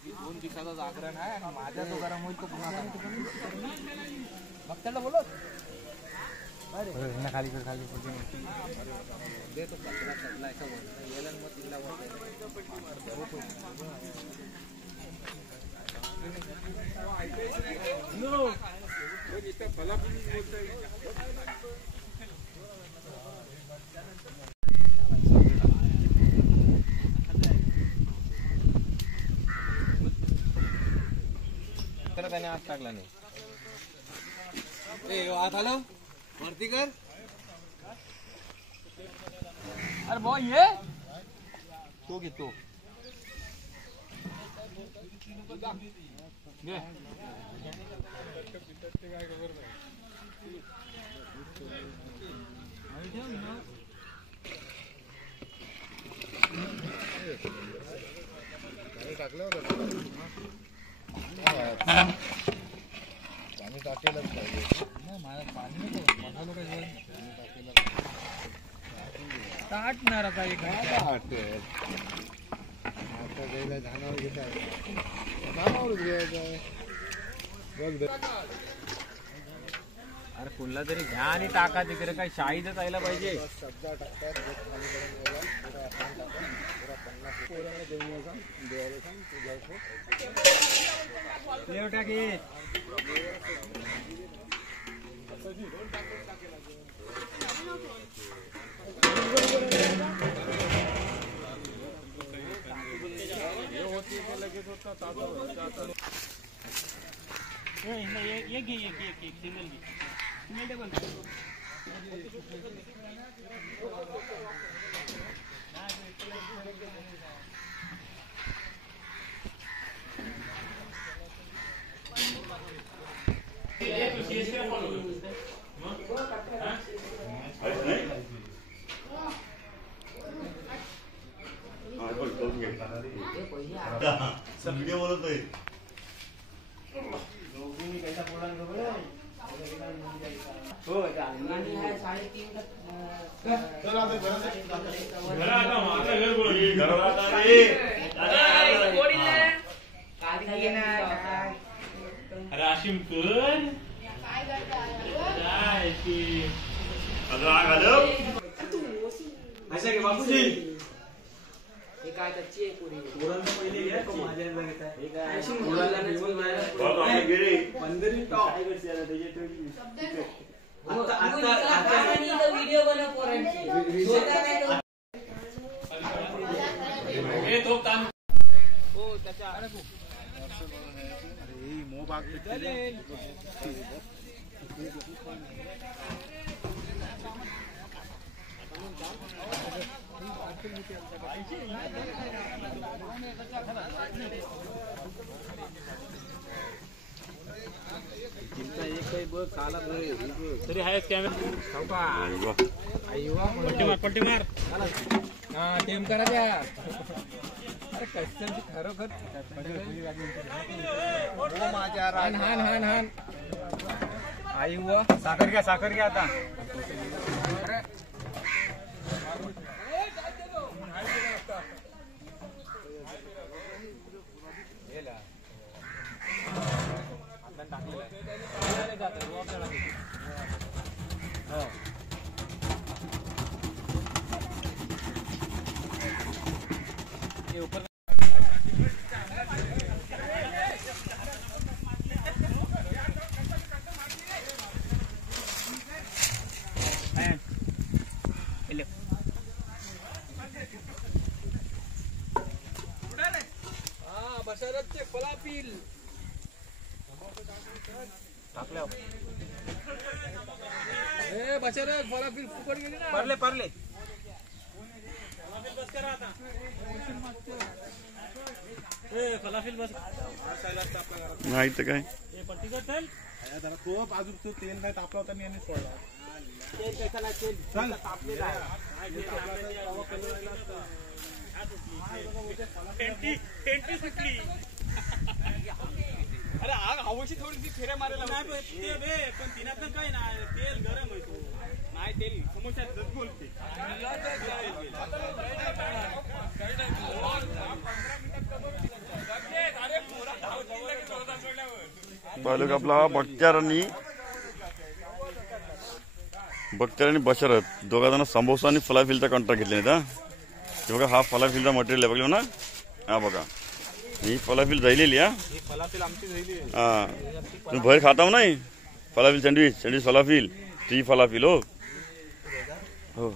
2 दिवसाचा जागरण आहे आणि माझ्या तो गरम होईल तो पुन्हा मग त्याला बोलत खाली देतो कचरा चढला ऐसा येलन मग तिला नो इथे फला बोलतोय त्याने आज टाकला नाही आत आलो वरती कर अरे भाऊ ये तो घेतो टाकलं पाणी टाकेलच पाहिजे मला पाणी नको मसालो काय टाकणार आता एक आता गेला धानावर घेत आहे धानावरच घ्यायचं आहे अरे कुणला तरी घ्या आणि टाका तिकडे काय शाहीच जायला पाहिजे सध्या टाकतात वीडियो बोलतोय राशीम कर ऐसा के बापूजी हे काय कच्ची आहे पुरी पुरण पहिले घ्या को माझ्या लगेच आहे हे काय अशी मुलाला घेऊन बाबा गेले पंधरी काय करते आता त्याचे आता व्हिडिओ बनव पोरांची स्वतः नाही हे तो काम हो त्याचा अरे ही मो बाग चलेल चिंता एक काही बघ काला तरी आहेच कॅमेरा पट्टी मार हा टेम करा द्या अरे कस्टमची खरोखर माझ्या हान आई व साखर घ्या आता बशरतचे फलाफिल टाकल्या ए बशरत फलाफिल फुकट गेली ना परले फलाफिल बस करा आता ए फलाफिल बस नाही तर काय हे पट्टी कर चल जरा खूप अजून तो तेल नाही तापला होता मी यांनी सोडला तेल कशाला तेल तापलेला टेंटी सुटली अरे आग हवेची थोडीशी फेऱ्या मारायला पण तिनात काय ना तेल गरम होतो नाही तेल समोशात बोलते अरे पाहिलं का आपला बख्त्यार आणि बशरत दोघा जण समोसा आणि फलाफिलचा कॉन्ट्रॅक्ट घेतले ना. हे बघा हा फलाफिलचा मटेरियल आहे बघलं ना. हा बघा ही फलाफिल जायलेली हा. तुम्ही बाहेर खाता हो नाही फलाफिल सँडविच फलाफिल ती फलाफिल हो हो.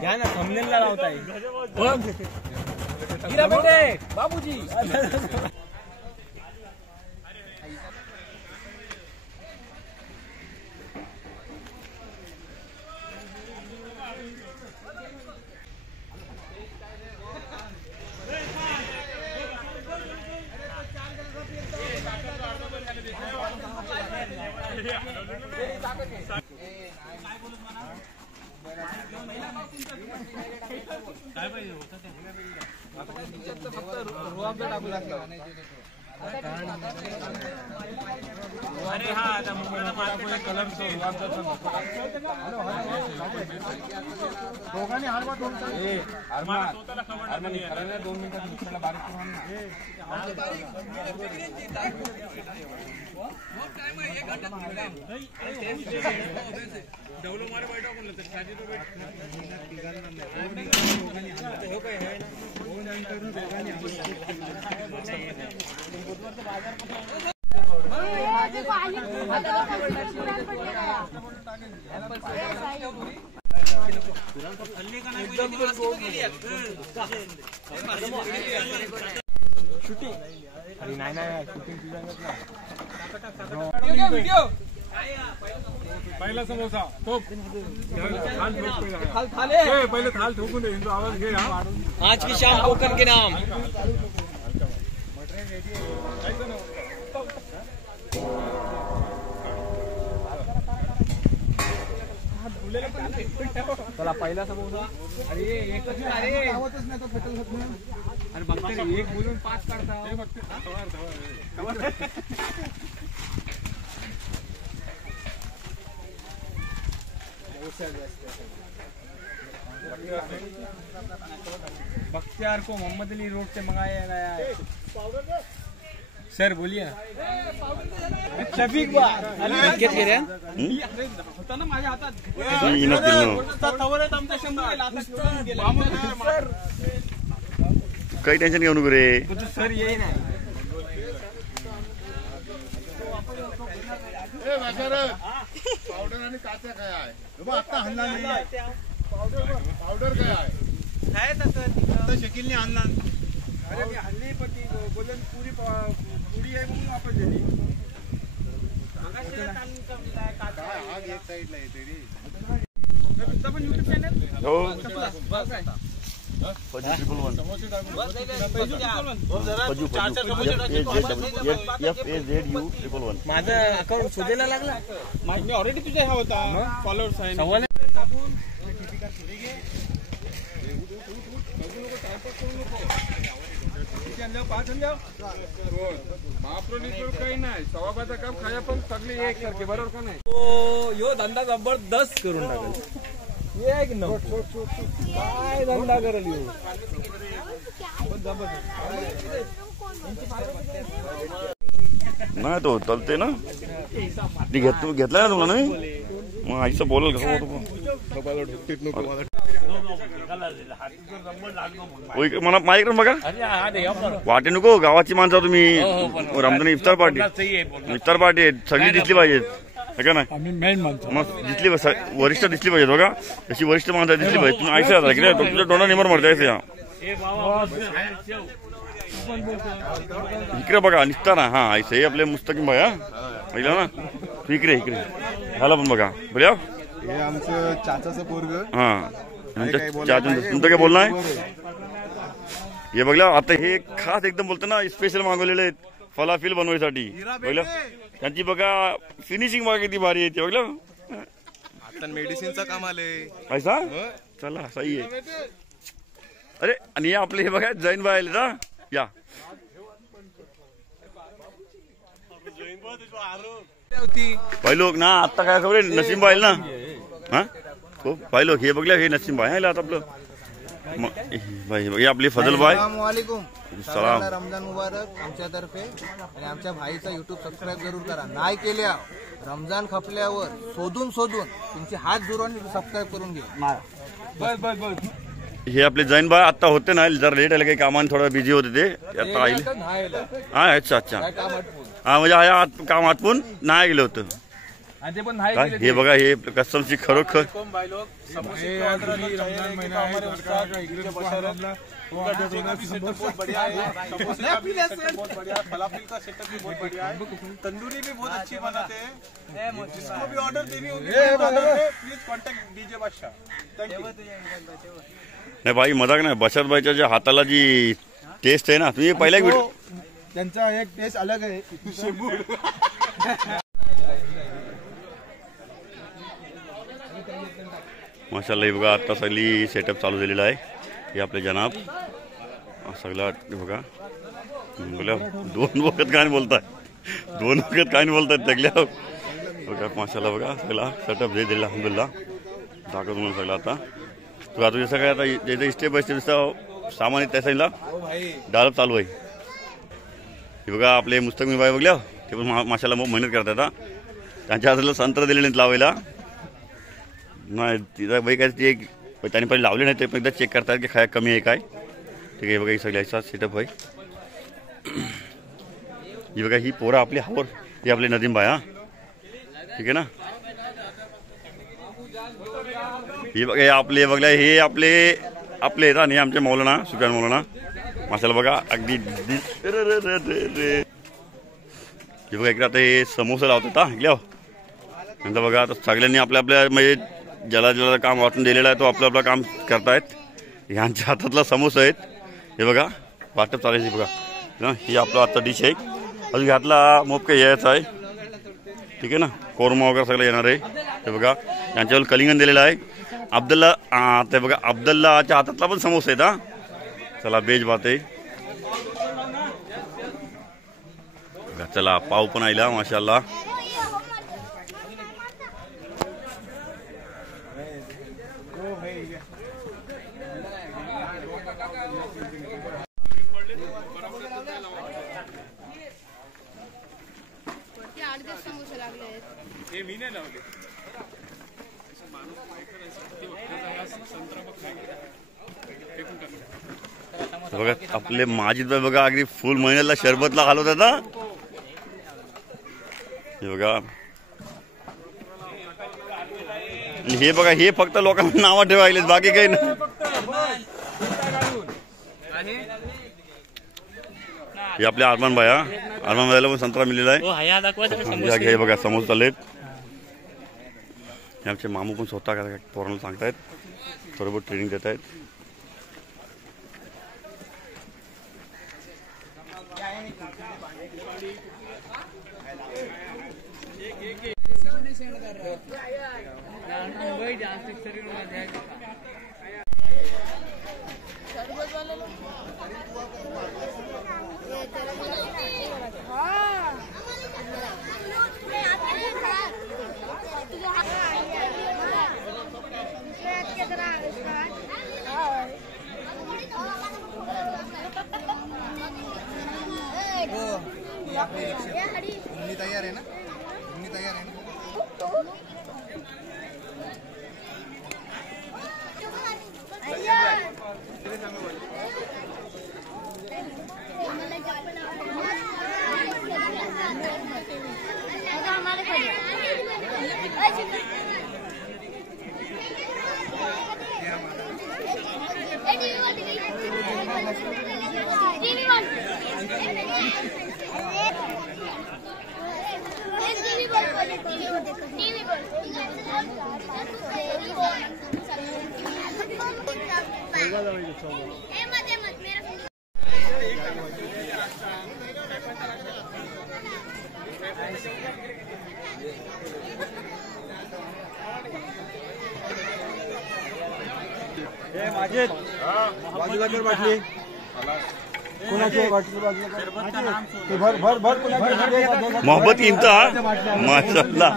घ्या ना थंबनेलला लावताय बाबूजी. काय पाहिजे होतं अरे हा आता कलर दोघांनी हलवा 2 मिनिटात मिक्सरला बारीक करून डवलो मारे बैठा कोण साजी तो शूटिंग अरे नाही शूटिंग व्हिडिओ पहिला समोसा तो पहिले थाल ठोकून दे आवाज घे. आज की शाम कोकण के नाम चला पहिला समोसा. अरे एकच अरे आवतच नाही तो पेटल होत नाही. अरे बघ एक बोलून 5 काढता बख्तियार को मोहम्मद अली रोड से मंगाया गया है. सर बोलिए ना. शफीक होता ना माझ्या हातात काही टेन्शन घेऊ नको रे सर येई नाही. पावडर आणि काचा काय आहे आता हल्ला नाही. पावडर काय आहे शकीलने आणला. अरे मी हल्ली पण ती बोलन पुरी आहे म्हणून वापस दिली. आग एक साईडला येते रे. तुमचा पण युट्यूब चॅनल हो माझं अकाउंट शोधायला लागला. मी ऑलरेडी तुझ्या हा होता फॉलोअर्स आहे. काही नाही सवाबाचं काम खाया पण सगळे एक सारखे बरोबर का नाही. यो धंदा जबरदस्त करून टाकल. एक काय धंदा करेल यो नाही तो चालते ना. ती घेतला ना तुला नाही मग आईचं बोलल का मला माझ्याकडे बघा वाटे नको. गावाची माणसं तुम्ही रमजान इफ्तार पार्टी सगळी दिसली पाहिजेत का नाही. मग दिसली वरिष्ठ दिसली पाहिजेत बघा. अशी वरिष्ठ माणसं दिसली पाहिजे. तुम्ही आयसा की तुमच्या तोंडा निमर मारतायस या इकडे बघा निघता ना. हा आयसा हे आपले मुस्तकीम भाई. हा पहिला ना तू इकडे ह्याला पण बघा बोल्या. हे आमचं चाचाचं पोरग. हा तुमचं काय बोलणं आहे हे बघला. आता हे खास एकदम बोलतो ना स्पेशल मागवलेले आहेत फलाफिल बनवायसाठी बघलं. त्यांची बघा फिनिशिंग बघा किती भारी येते बघलं. आता मेडिसिनचं काम आलंय ऐसा चला सही आहे. अरे आणि हे आपले हे बघा जैन भाई आले ना या. भाई लोक ना आता काय खबर नसीम भाई ना. हा हो भाई लोक हे बघल्या हे नसीम भाई आलं आता आपलं भाई हे आपले फजल भाई अस्सलामुअलैकुम. सलाम. सर्वांना रमजान मुबारक आमच्यातर्फे. आणि आमच्या भाईचा युट्यूब सबस्क्राईब जरूर करा. नाही केल्या रमजान खपल्यावर शोधून तुमचे हात जोडून सबस्क्राईब करून घे. बस. हे आपले जैन भाई आता होते ना जरा लेट आले काही कामान थोडं बिझी होते ते आता आईल. हा अच्छा हा म्हणजे हा काम आटपून नाही गेलं होतं. हे बघा हे कस्टमची खरोखर तंदूरी भी बहुत अच्छी बनाते हैं. जिसको भी ऑर्डर देनी होगी प्लीज कॉन्टैक्ट डीजे बादशाह. नाही भाई मजाक नाही. बशर भाईच्या ज्या हाताला जी टेस्ट आहे ना तुम्ही पहिला एक व्हिडिओ त्यांचा एक टेस्ट अलग आहे. माशाल्लाह हे बघा आता सगळी सेटअप चालू झालेला आहे. हे आपले जनाब सगळं बघा बोला 2 वखत काय बोलताय 2 वखत काय बोलतायत सगळ्या बघा माशाल्लाह बघा सगळा सेटअप जे दिला अल्हम्दुलिल्लाह दाखवतो तुम्हाला सगळं. आता तू आता जसं काय आता जे स्टेप बाय स्टेप सामान त्या साईडला डेव्हलप चालू आहे. हे बघा आपले मुस्तकीम भाई बघल्या ते पण माशाल्लाह मेहनत करतात. आता त्यांच्या हाताला संत्र दिले नाहीत लावायला नाही तिथं बाई काय ते त्यांनी पहिले लावले नाही ते पण एकदा चेक करतात की काय कमी आहे काय. ठीक आहे बघा ही सगळ्याचा सेटअप आहे. ही बघा ही पोरं आपली हावर ही आपले नदीम भाई. हा ठीक आहे ना. ही बघा हे आपले बघल्या हे आपले येतात आणि आमचे मौलाना सुफियान मौलाना माशाल्लाह बघा अगदी हे बघा इकडे आता हे समोसा लावतात. हा ऐकल्या नंतर बघा आता सगळ्यांनी आपल्या म्हणजे ज्याला काम वाटून दिलेलं आहे तो आपलं काम करतायत. ह्यांच्या हातातला समोसा आहेत. हे बघा वाटप चालायची बघा ना. ही आपलं आता डिश आहे. अजून ह्यातला मोप काही यायचा आहे. ठीक आहे ना. कोरमा वगैरे सगळं येणार आहे. हे बघा यांच्यावर कलिंगण दिलेलं आहे. अब्दुल्ला ते बघा अब्दुल्लाच्या हातातला पण समोसा आहेत. हा चला बेज बात आहे. चला पाव पण आला माशाल्लाह. बघा आपले माजिद भाई बघा अगदी फुल महिन्याला शरबतला घालवतात. ना हे बघा हे बघा हे फक्त लोकांना नावं ठेवायलेत बाकी काही नाही. हे आपले अरमान भाई. अरमान भाईला पण संत्रा मिळलेला आहे. हे बघा समोसे चाललेत. हे आमचे मामू पण स्वतः पोरांना सांगतायत बरोबर ट्रेनिंग देत आहेत. तयार आहे ना. तयार आहे ना. मोहब्बत इम्तिहान माशाल्लाह.